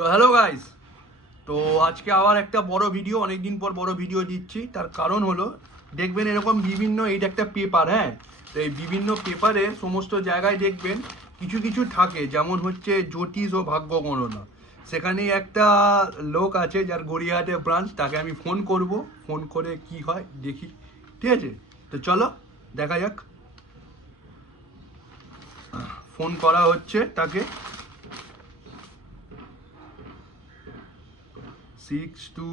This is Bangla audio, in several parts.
তো হ্যালো গাইস, তো আজকে আবার একটা বড় ভিডিও, অনেকদিন পর বড় ভিডিও দিচ্ছি। তার কারণ হলো দেখবেন এরকম বিভিন্ন, এইটা একটা পেপার, হ্যাঁ, তো এই বিভিন্ন পেপারে সমস্ত জায়গায় দেখবেন কিছু কিছু থাকে, যেমন হচ্ছে জ্যোতিষ ও ভাগ্য গণনা। সেখানেই একটা লোক আছে যার গড়িয়াহাটে ব্রাঞ্চ, তাকে আমি ফোন করব, ফোন করে কি হয় দেখি, ঠিক আছে? তো চলো দেখা যাক। ফোন করা হচ্ছে তাকে। 62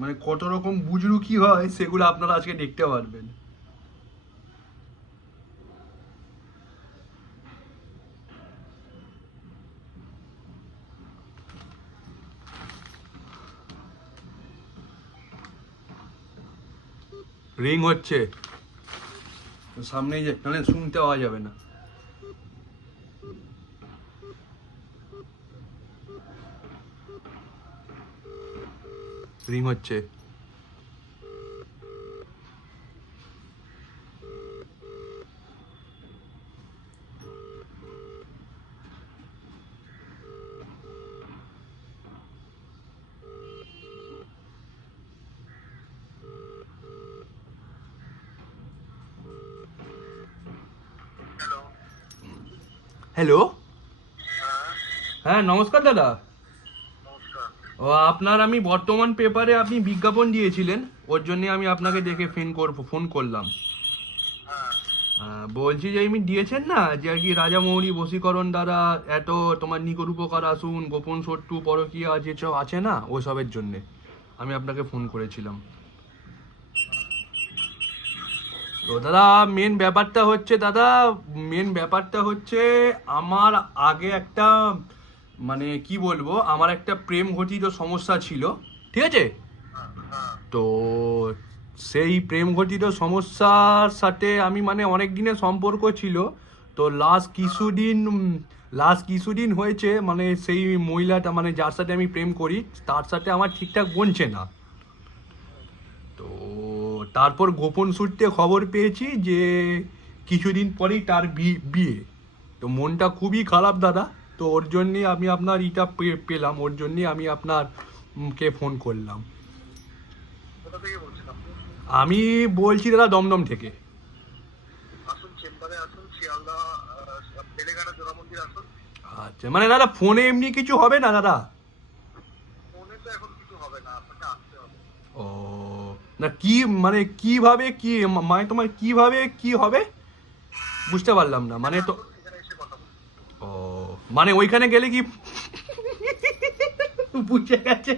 মানে কত রকম বুজরুকি হয় সেগুলো আপনারা আজকে দেখতে পারবেন। রিং হচ্ছে, সামনেই যে, নাহলে শুনতে পাওয়া যাবে না। রিং হচ্ছে। হ্যালো, হ্যাঁ নমস্কার দাদা। ও আপনার, আমি বর্তমান পেপারে আপনি বিজ্ঞাপন দিয়েছিলেন, ওর জন্য আমি আপনাকে দেখে ফোন করলাম। বলছি যে আমি দিয়েছেন না যে আর কি, রাজামৌলি বশীকরণ দ্বারা এত তোমার নিকট উপকার আসুন, গোপন শত্রু পরকীয়া যেসব আছে না, ওসবের জন্যে আমি আপনাকে ফোন করেছিলাম। তো দাদা মেন ব্যাপারটা হচ্ছে আমার আগে একটা, মানে কি বলবো, আমার একটা প্রেম ঘটিত সমস্যা ছিল, ঠিক আছে? তো সেই প্রেম ঘটিত সমস্যার সাথে আমি, মানে অনেক দিনের সম্পর্ক ছিল। তো লাস্ট কিছুদিন হয়েছে, মানে সেই মহিলাটা, মানে যার সাথে আমি প্রেম করি, তার সাথে আমার ঠিকঠাক বনছে না। তো তারপর গোপন সূত্রে খবর পেয়েছি যে কিছুদিন পরেই তার বিয়ে। তো মনটা খুবই খারাপ দাদা। তো ওর জন্যে আমি আপনার ইটা পেলাম, ওর জন্যে আমি আপনার কে ফোন করলাম। কোথা থেকে বলছেন আপনি? আমি বলছি দাদা দমদম থেকে। আসুন, চেম্বারে আসুন, শিয়ালদা বেলেঘাটা জোড়া মন্দির আসুন। আচ্ছা, মানে দাদা ফোনে এমনি কিছু হবে না দাদা? ফোনে তো এখন কিছু হবে না, আপনাকে আসতে হবে। ও, না কি, মানে কিভাবে কি, মানে তোমার কিভাবে কি হবে বুঝতে পারলাম না, মানে তো। আসুন, এখানে এসে কথা বলুন। ও, মানে ওইখানে গেলে কি বুঝে গেছে।